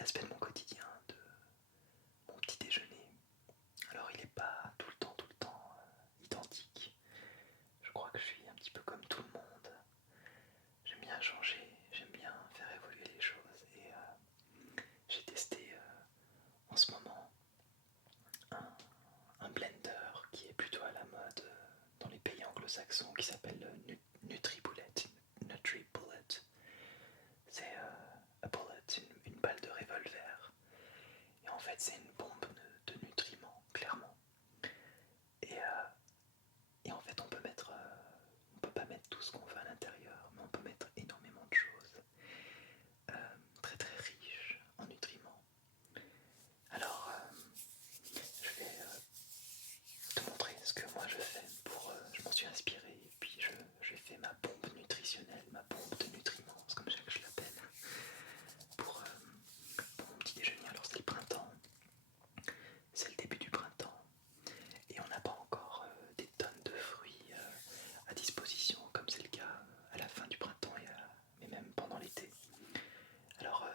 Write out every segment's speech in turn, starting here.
petit aspect de mon quotidien, de mon petit déjeuner. Alors il n'est pas tout le temps identique. Je crois que je suis un petit peu comme tout le monde. J'aime bien changer, j'aime bien faire évoluer les choses et j'ai testé en ce moment un, un blender qui est plutôt à la mode dans les pays anglo-saxons qui s'appelle NutriBullet. NutriBullet. C'est a bullet, une balle de revolver. Et en fait, c'est une bombe de nutriments, clairement. Et, euh, et en fait, on peut pas mettre tout ce qu'on veut à l'intérieur, mais on peut mettre énormément de choses très très riches en nutriments. Alors, je vais te montrer ce que moi je fais je m'en suis inspiré et puis j'ai fait ma bombe nutritionnelle, ma bombe de nutriments, c'est comme ça que je l'appelle, pour mon petit déjeuner. Alors c'est le printemps, c'est le début du printemps et on n'a pas encore des tonnes de fruits à disposition comme c'est le cas à la fin du printemps mais même pendant l'été. Alors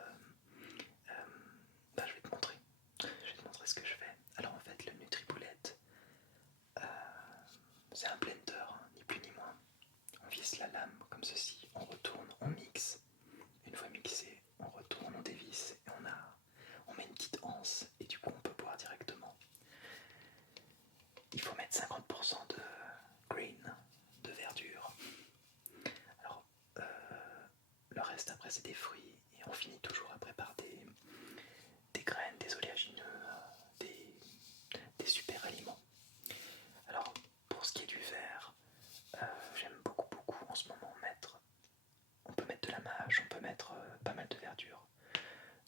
je vais te montrer. Je vais te montrer ce que je fais. Alors en fait le NutriBullet, c'est un blender, hein, ni plus ni moins. On visse la lame comme ceci, on retourne, on mixe. Une fois mixé, on retourne, on dévisse et on met une petite anse et du coup on peut boire directement. Il faut mettre 50% de green, de verdure. Alors le reste après c'est des fruits et on finit toujours après par des graines, des oléagineux, des super aliments. Alors pour ce qui est du vert, j'aime beaucoup en ce moment on peut mettre de la mâche, on peut mettre pas mal de verdure,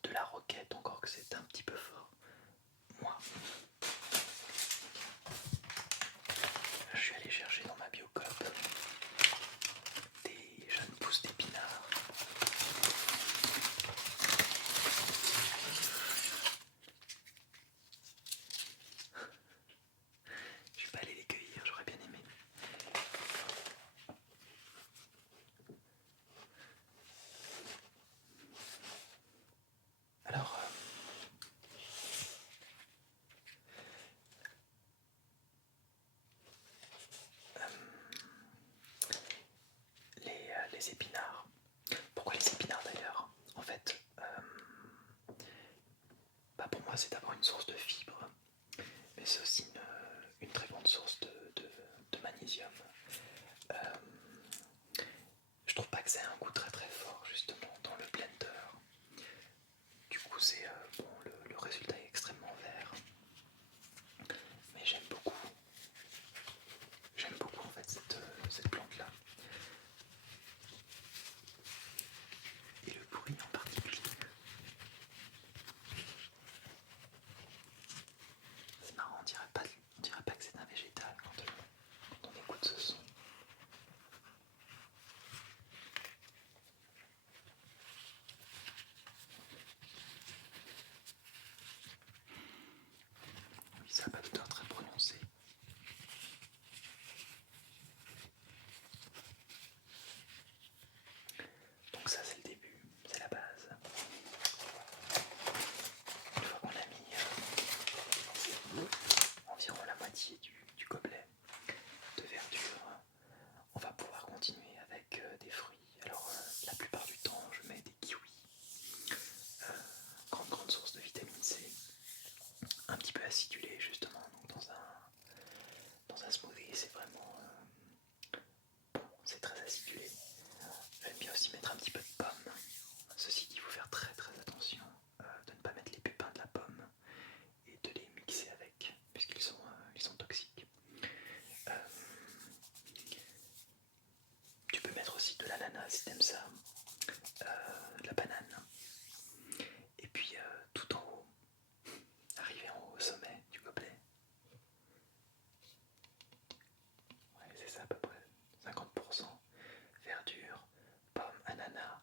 de la roquette encore que c'est un petit peu fort. Moi, je suis allé chercher dans ma Biocop des jeunes pousses d'épinards. Je suis pas allé les cueillir, j'aurais bien aimé. Alors, les épinards. Pourquoi les épinards d'ailleurs? En fait, pour moi c'est d'abord une source de fibres, mais c'est aussi une très grande source de magnésium. Euh, je trouve pas que c'est un goût très très fort justement dans le blender. Du coup c'est le résultat est extrêmement vert. Mais j'aime beaucoup en fait cette plante là. Et le bruit en particulier. C'est marrant, on dirait pas que c'est un végétal quand on écoute ce son. Oui, ça n'a pas d'odeur très prononcée. Donc ça c'est le début, c'est la base. Une fois qu'on a mis environ la moitié du gobelet de verdure, on va pouvoir continuer avec des fruits. Alors la plupart du temps je mets des kiwis, grande source de vitamine C, un petit peu acidulé justement, donc dans un smoothie c'est vraiment bon, c'est très acidulé. J'aime bien aussi mettre un petit peu de pomme. Ceci dit, il faut faire très très attention de ne pas mettre les pépins de la pomme et de les mixer avec, puisqu'ils ils sont toxiques. Euh, tu peux mettre aussi de l'ananas si t'aimes ça, de la banane. Et puis tout en haut, arriver en haut au sommet du gobelet. Ouais, c'est ça à peu près. 50% verdure, pomme, ananas.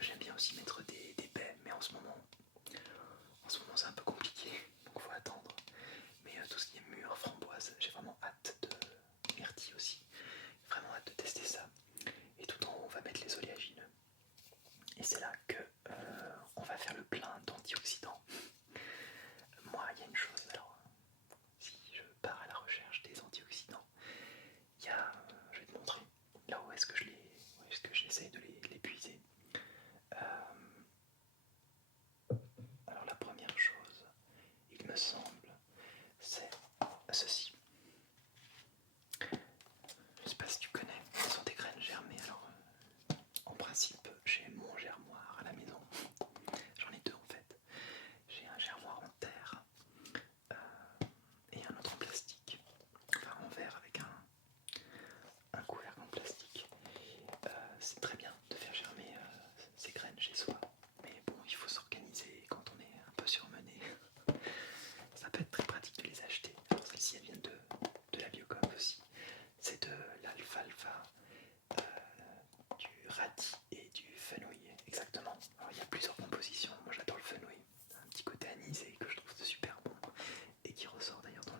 J'aime bien aussi mettre des baies, mais en ce moment c'est un peu compliqué, donc faut attendre. Mais tout ce qui est mûr, framboise, j'ai vraiment hâte de myrtille aussi. Vraiment hâte de tester ça. Et tout en haut, on va mettre les oléagineux. Et c'est là que antioxydants. Moi, il y a une chose, alors si je pars à la recherche des antioxydants, il y a, je vais te montrer là où est-ce que j'essaie de les puiser. Alors la première chose, il me semble, c'est ceci. Je ne sais pas si tu connais, ce sont des graines germées. Alors en principe, j'ai mon germoir à la maison. J'en ai deux en fait. J'ai un germoir en terre et un autre en plastique. Enfin en verre avec un couvercle en plastique. C'est très bien de faire germer ces graines chez soi. Mais bon, il faut s'organiser quand on est un peu surmené. Ça peut être très pratique de les acheter. Alors celles-ci elles viennent de la Biocom aussi. C'est de l'alfalfa, du radis et du fenouil, exactement. Alors il y a plusieurs compositions, moi j'adore le fenouil, un petit côté anisé que je trouve super bon et qui ressort d'ailleurs dans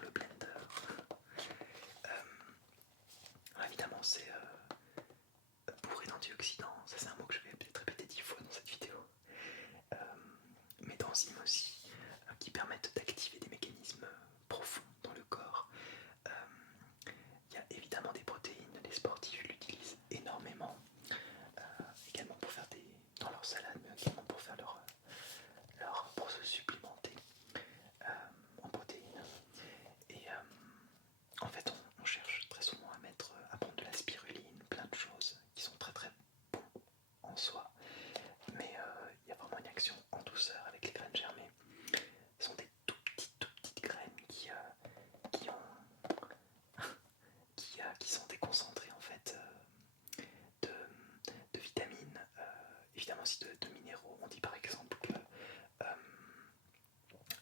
le blender. Évidemment c'est bourré d'antioxydants, ça c'est un mot que je vais peut-être répéter 10 fois dans cette vidéo, mais d'enzymes aussi qui permettent d'activer des mécanismes profonds dans le corps. Il y a évidemment des protéines, les sportifs l'utilisent énormément, également pour faire dans leur salade, mais également pour faire pour se supplémenter en protéines. Et en fait, on cherche très souvent à prendre de la spiruline, plein de choses qui sont très très bons en soi, mais il y a vraiment une action en douceur avec les graines germées. Ce sont des tout petites graines qui sont déconcentrées en fait de vitamines, évidemment aussi de minéraux. On dit par exemple que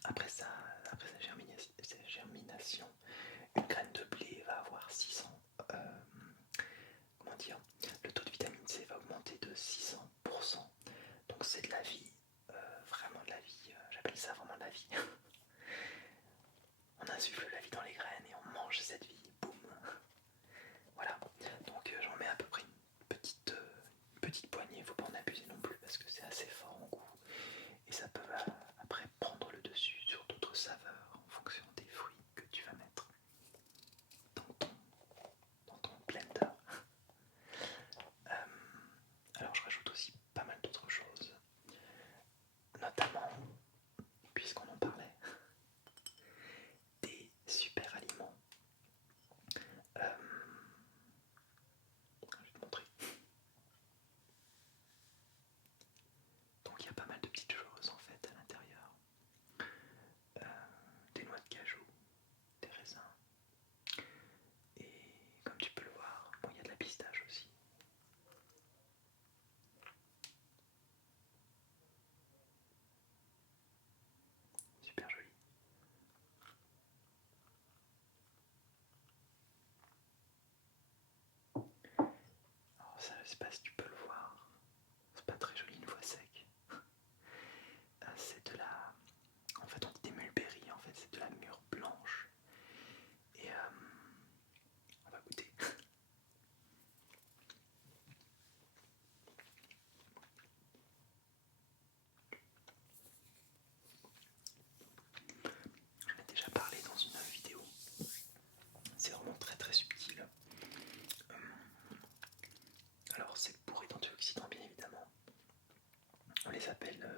après sa germination, une graine de blé va avoir 600, comment dire, le taux de vitamine C va augmenter de 600%. Donc c'est de la vie, vraiment de la vie, j'appelle ça vraiment de la vie. On insuffle la vie dans les graines et on mange cette vie, boum. Voilà, donc j'en mets à peu près une petite poignée, il ne faut pas en abuser non plus parce que c'est assez fort en goût et ça peut après prendre le dessus sur d'autres saveurs en fonction des fruits que tu vas mettre dans ton blender. Alors je rajoute aussi pas mal d'autres choses, notamment, puisqu'on en parlait, des super aliments. Je vais te montrer. Donc il y a pas mal de petites choses en fait à l'intérieur. Des noix de cajou, des raisins, et comme tu peux le voir, bon, il y a de la pistache aussi. Super joli. Alors ça, je sais pas si tu peux le voir, c'est pas très joli une fois sec. C'est de la... En fait on dit des mulberries, en fait c'est de la mûre blanche. Et on va goûter. J'en ai déjà parlé dans une vidéo. C'est vraiment très très subtil. Alors c'est bourré d'antioxydants bien évidemment. On les appelle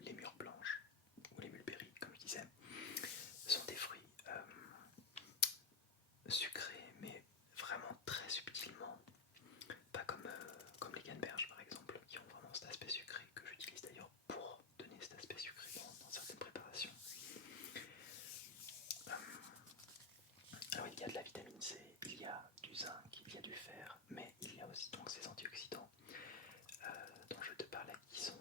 les mûres blanches ou les mulberries comme je disais. Ce sont des fruits sucrés mais vraiment très subtilement. Pas comme les canneberges par exemple qui ont vraiment cet aspect sucré que j'utilise d'ailleurs pour donner cet aspect sucré dans certaines préparations. Alors il y a de la vitamine C, il y a du zinc, il y a du fer, mais il y a aussi donc ces antioxydants dont je te parlais qui sont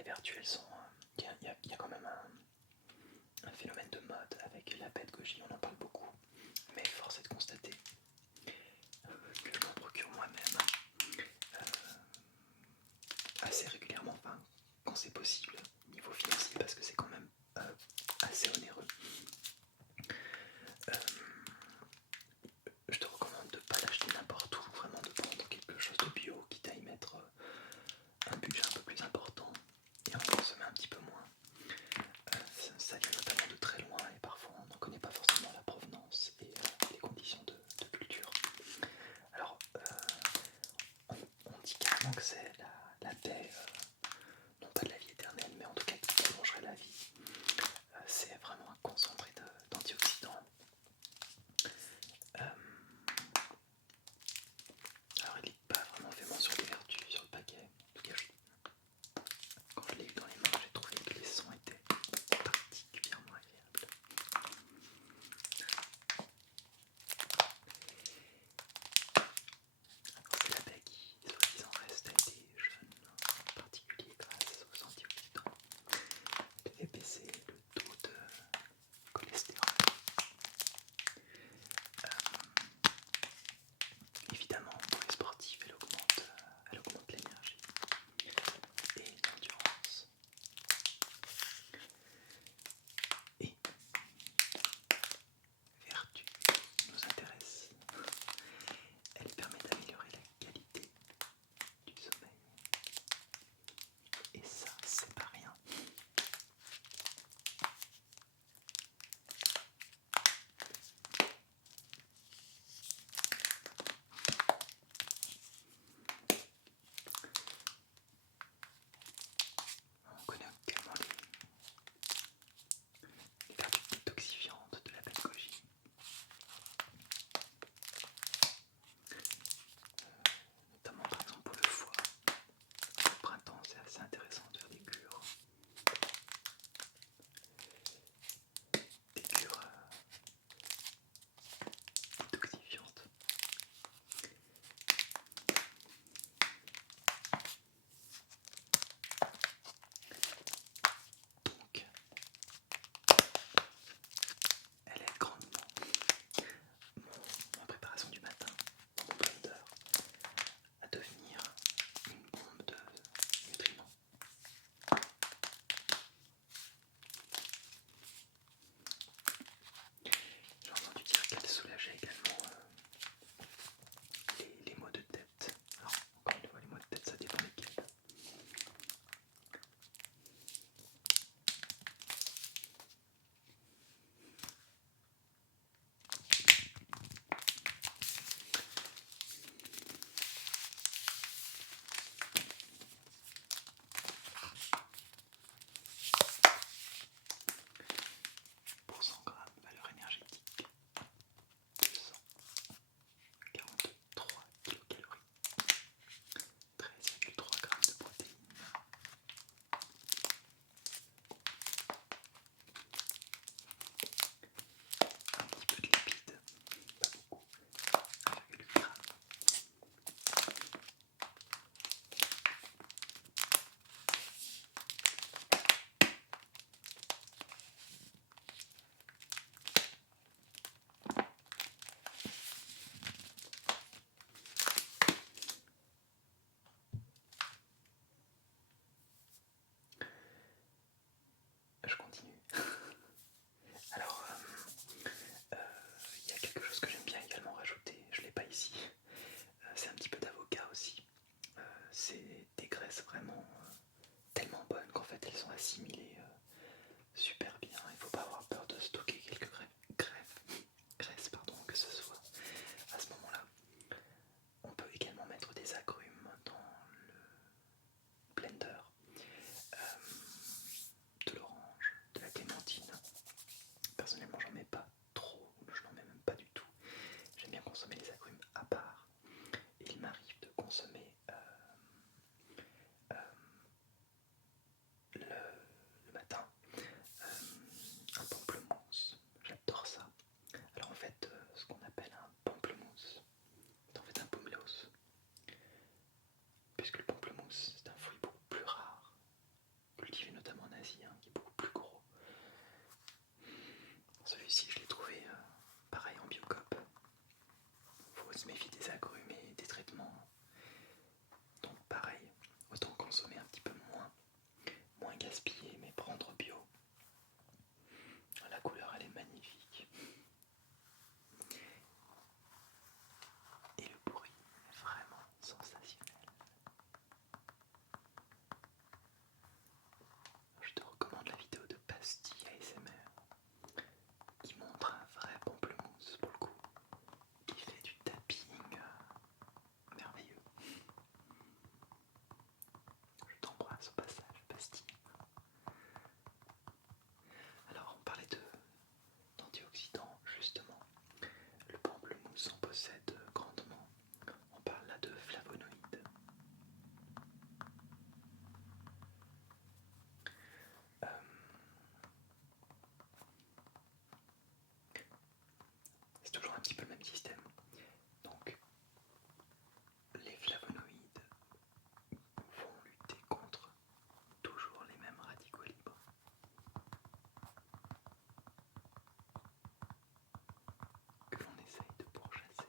les vertus, elles sont. Il y a quand même un phénomène de mode avec la bête goji, on en parle beaucoup, mais force est de constater que je m'en procure moi-même assez régulièrement, enfin, quand c'est possible, niveau financier, parce que c'est quand même assez onéreux. Je te recommande de ne pas l'acheter n'importe où, vraiment de prendre quelque chose de bio, quitte à y mettre un budget un peu plus important et en consommer un petit peu moins. Ça vient notamment de très loin et parfois on n'en connaît pas forcément la provenance et les conditions de culture. Alors, on dit carrément que c'est la paix, non pas de la vie éternelle, mais en tout cas qui prolongerait la vie. C'est vraiment un concentré d'antioxydants. Alors il n'est pas vraiment fait mention des vertus sur le paquet. En tout cas, quand je l'ai eu dans les mains, j'ai trouvé que les sons étaient particulièrement agréables. C'est la baie qui, soi-disant, reste avec des jeunes, en particulier grâce aux antioxydants, le VPC, le taux de cholestérol. Évidemment, pour les sportifs, elle augmente l'énergie et l'endurance. Et vertu nous intéresse. Elle permet d'améliorer la qualité du sommeil. Et ça, c'est pas rien. On connaît également les vertus détoxifiantes de la bête goji. Notamment par exemple pour le foie. Au printemps, c'est assez intéressant de faire des cures. Des cures détoxifiantes. Donc, elle aide grandement ma préparation du matin, mon blender, à devenir une bombe de nutriments. J'ai entendu dire qu'elle soulageait également les maux de tête. Alors, encore une fois, les maux de tête, ça dépend lesquels. Pour 100 grammes, valeur énergétique 243 kilocalories, 13,3 grammes de protéines, un petit peu de lipides, pas beaucoup, 1,8 grammes. Je continue. Alors, il y a quelque chose que j'aime bien également rajouter, je ne l'ai pas ici, c'est un petit peu d'avocat aussi. C'est des graisses vraiment tellement bonnes qu'en fait elles sont assimilées super bien. Il ne faut pas avoir peur de stocker quelques graisses, que ce soit à ce moment-là. On peut également mettre des agrumes dans le blender, de l'orange, de la clémentine. Personnellement, j'en mets pas trop, je n'en mets même pas du tout. J'aime bien consommer les agrumes à part. Et il m'arrive de consommer le matin un pamplemousse. J'adore ça. Alors en fait, ce qu'on appelle un pamplemousse, c'est en fait un pomelos, puisque le pamplemousse c'est un fruit beaucoup plus rare méfie des agrumes et des traitements. Donc pareil, autant consommer un petit peu moins gaspiller, mais prendre bio. La couleur elle est magnifique. Et le bruit est vraiment sensationnel. Je te recommande la vidéo de Pastille ASMR qui montre un vrai pamplemousse pour le coup, qui fait du tapping merveilleux. Je t'embrasse au passage, Pastille. Alors on parlait d'antioxydants justement. Le pamplemousse en possède grandement. On parle là de flavonoïdes. Euh, c'est toujours un petit peu le même système. Donc les flavonoïdes vont lutter contre toujours les mêmes radicaux libres que l'on essaye de pourchasser.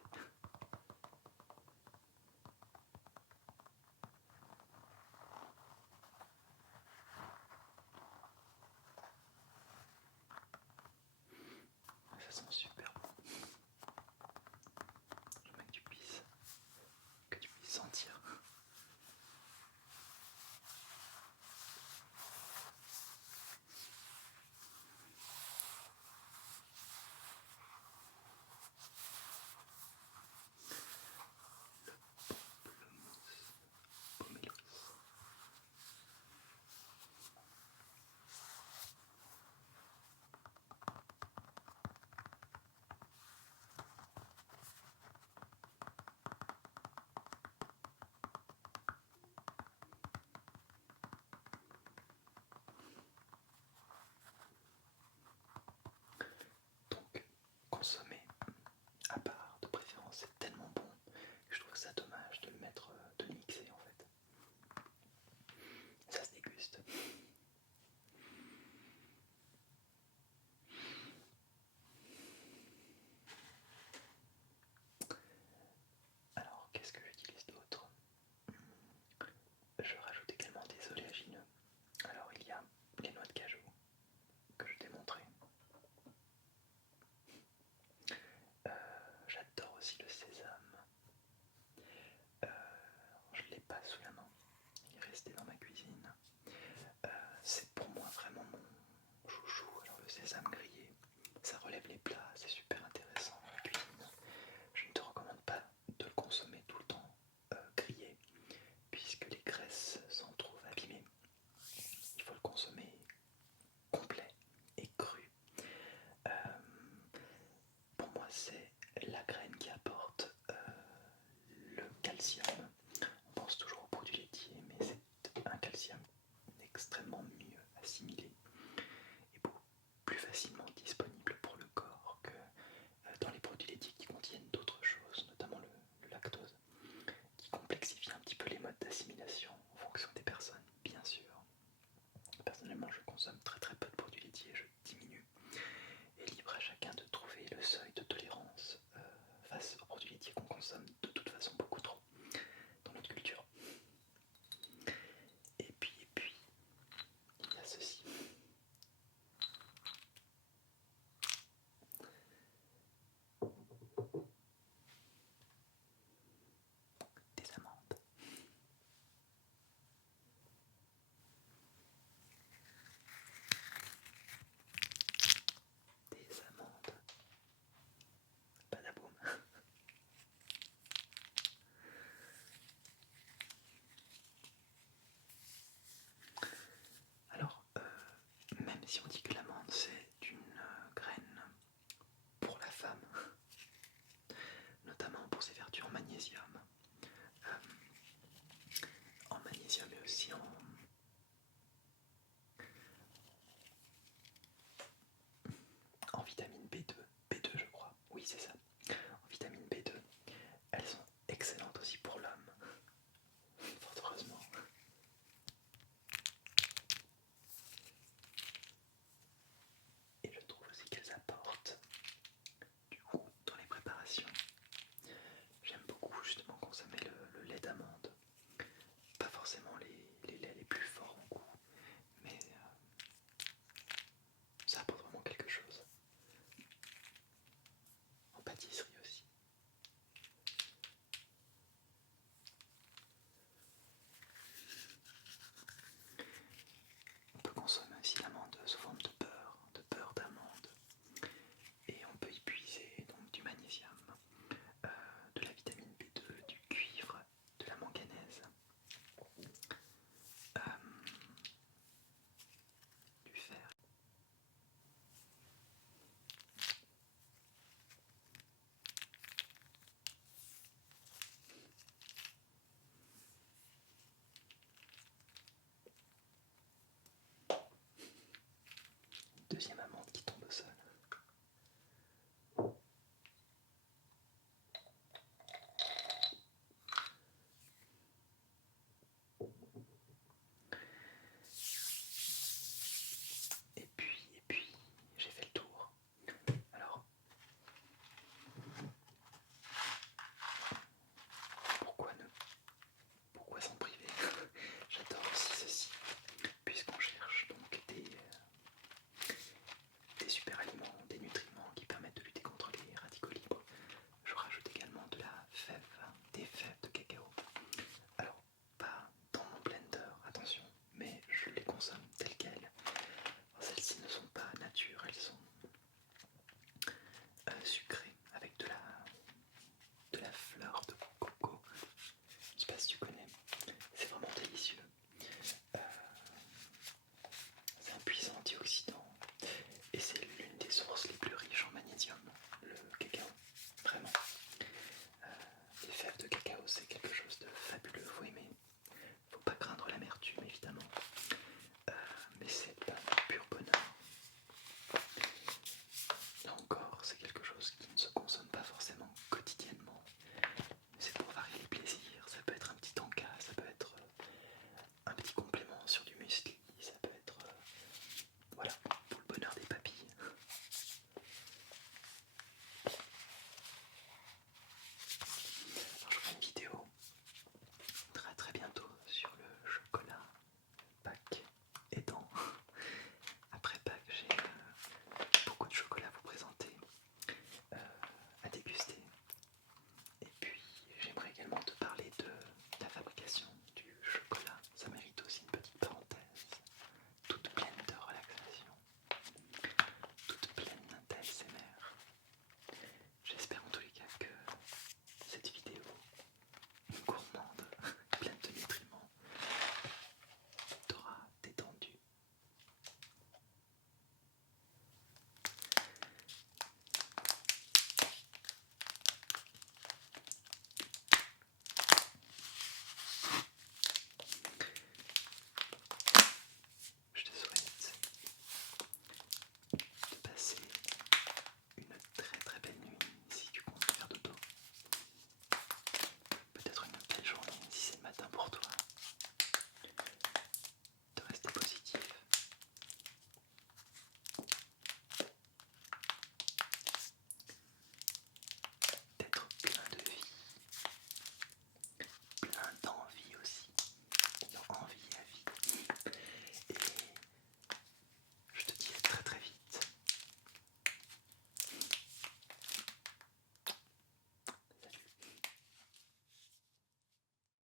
Ça sent super bon. J'aimerais que tu puisses sentir. Le mousse pomelos. Donc, consommer à part, de préférence, c'est tellement bon que je trouve ça dommage de le mettre, de le mixer en fait. Ça se déguste. Alors, qu'est-ce que j'utilise d'autre? Je rajoute également des oléagineux. Alors, il y a les noix de cajou que je t'ai montré. J'adore aussi le sésame. Euh, je ne l'ai pas sous la main. Il est resté dans ma cuisine. C'est pour moi vraiment mon chouchou. Alors, le sésame grillé, ça relève les plats, c'est super intéressant dans la cuisine. Je ne te recommande pas de le consommer tout le temps grillé, puisque les graisses s'en trouvent abîmées. Il faut le consommer complet et cru. Euh, pour moi, c'est la graine qui apporte le calcium. On pense toujours aux produits laitiers, mais c'est un calcium extrêmement mieux assimilé et beaucoup plus facilement disponible pour le corps que dans les produits laitiers qui contiennent d'autres choses, notamment le lactose, qui complexifie un petit peu les modes d'assimilation en fonction des personnes, bien sûr. Personnellement, je consomme très très peu de produits laitiers, je diminue. Et libre à chacun de trouver le seuil de tolérance face aux produits laitiers qu'on consomme de toute façon beaucoup trop. pâtisserie.